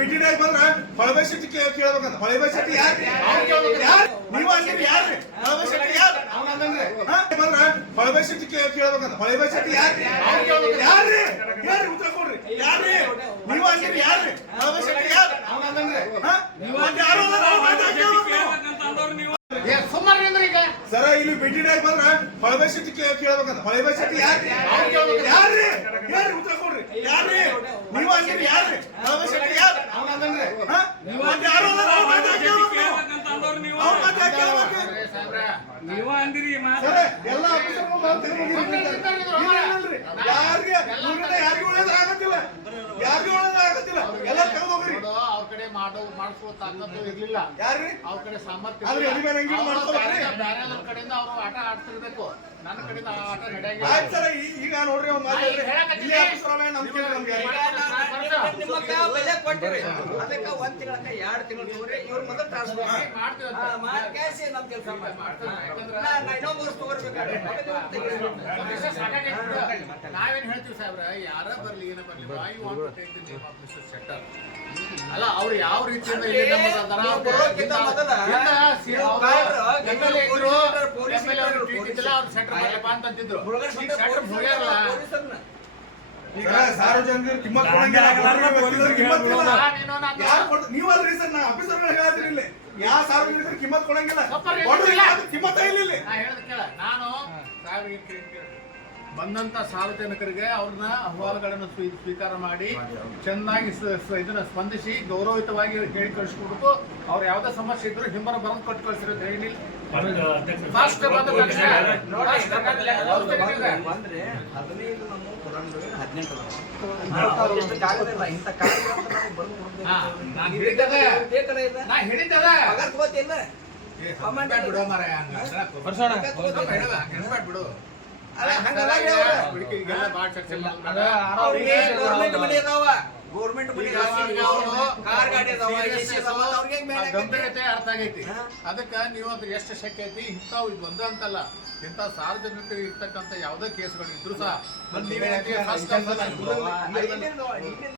ಬಿಟ್ಟಿನಾಗ ಬಂದ್ರ ಹೊಳಬೈ ಶೆಟ್ಟಿ ಕೇಳ್ಬೇಕಂತ. ಹೊಳಬೈ ಶೆಟ್ಟಿ ಯಾರ್ರಿ? ನೀವು ಅಂತೀರಿ ಯಾರ್ರಿ? ಹೊಳಬೈ ಶೆಟ್ಟಿ ಯಾರು? ಬಂದ್ರ ಹೊಳಬೈ ಶೆಟ್ಟಿ ಕೇಳ್ಬೇಕಂತ. ಹೊಳಬೈ ಶೆಟ್ಟಿ ಯಾರ್ರಿ? ಯಾರ್ರಿ? ಯಾರ್ರಿ ಉತ್ತರ ಕೊಡ್ರಿ. ಯಾರ್ರಿ? ನೀವು ಅಂತೀರಿ ಯಾರ್ರಿ? ಹೊಳಬೈ ಶೆಟ್ಟಿ ಯಾರು? ಸರ ಇಲ್ಲಿ ಬಿಟ್ಟಿನಾಗ ಬಂದ್ರ ಹೊಳಬೈ ಶೆಟ್ಟಿ ಕೇಳ್ಬೇಕಂತ. ಹೊಳಬೈ ಶೆಟ್ಟಿ ಯಾರ್ರಿ? ಯಾರ್ರಿ? ಯಾರ್ರಿ ಉತ್ತರ ಕೊಡ್ರಿ. ಯಾರ್ರಿ? ನೀವು ಅಂತೀರಿ ಯಾರ್ರಿ? ಹೊಳಬೈ ಶೆಟ್ಟಿ ಯಾರು? ನೀವು ಅಂದಿರಿ ಎಲ್ಲ ಯಾರಿಗೂ ಒಳ್ಳೇದಾಗತ್ತಿಲ್ಲ. ಯಾರಿಗೂ ಒಳ್ಳೇದಾಗತ್ತಿಲ್ಲ. ಎಲ್ಲ ತೆಗೆದು ಹೋಗ್ರಿ. ಅವ್ರ ಕಡೆ ಮಾಡಿಸುವ ತಾಕತ್ತು ಇರ್ಲಿಲ್ಲ. ಯಾರ್ರಿ? ಅವ್ರ ಕಡೆ ಸಾಮರ್ಥ್ಯ ಬೇರೆ ಕಡೆಯಿಂದ ಅವರು ಆಟ ಆಡ್ತಿರ್ಬೇಕು. ನನ್ನ ಕಡೆಯಿಂದ ಆಟ ನಡೆಯಂಗಿಲ್ಲ. ಈಗ ನೋಡ್ರಿ ನಾವೇನ್ ಹೇಳ್ತೀವಿ ಸಾಹೇಬ್ರ, ಯಾರ ಬರ್ಲಿ ಏನ ಬರ್ಲಿ, why you want to take the name of mister Shettar. ಅಲ್ಲ ಅವ್ರು ಯಾವ ರೀತಿಯಿಂದ ಸಾರ್ವಜನಿಕರು ಕಿಮ್ಮತ್ ನೀವಲ್ರಿ ಸರ್, ನಾ ಆಫೀಸರ್ಗಳು ಹೇಳತ್ತೀನಿ. ಯಾವ ಸಾರ್ವಜನಿಕರು ಕಿಮ್ಮತ್ ಕೊಡಂಗಿಲ್ಲ. ಕಿಮ್ಮತ್ತ ಇಲ್ಲ. ನಾನು ಬಂದಂತ ಸಾರ್ವಜನಿಕರಿಗೆ ಅವ್ರನ್ನ ಅಹವಾಲುಗಳನ್ನು ಸ್ವೀಕಾರ ಮಾಡಿ ಚೆನ್ನಾಗಿ ಇದನ್ನ ಸ್ಪಂದಿಸಿ ಗೌರವಿತವಾಗಿ ಹೇಳಿ ಕಳಿಸ್ಕೊಡ್ಬೇಕು. ಅವ್ರು ಯಾವ್ದೇ ಸಮಸ್ಯೆ ಇದ್ರು ಹಿಂಬರ ಬರೆದು ಕೊಟ್ಟು ಕಳಿಸಿರೋ ಹೇಳಿ ಬಿಡೋ ಮಾರ ಬಿಡು. ಗಂಭೀರತೆ ಅರ್ಥ ಆಗೈತಿ. ಅದಕ್ಕ ನೀವು ಅದ್ರ ಎಷ್ಟು ಶಕ್ಯ ಐತಿ. ಇಂಥವು ಇದು ಒಂದೇ ಅಂತಲ್ಲ, ಇಂಥ ಸಾರ್ವಜನಿಕರಿಗೆ ಇರ್ತಕ್ಕಂಥ ಯಾವುದೇ ಕೇಸ್ಗಳು ಇದ್ರು ಸಹ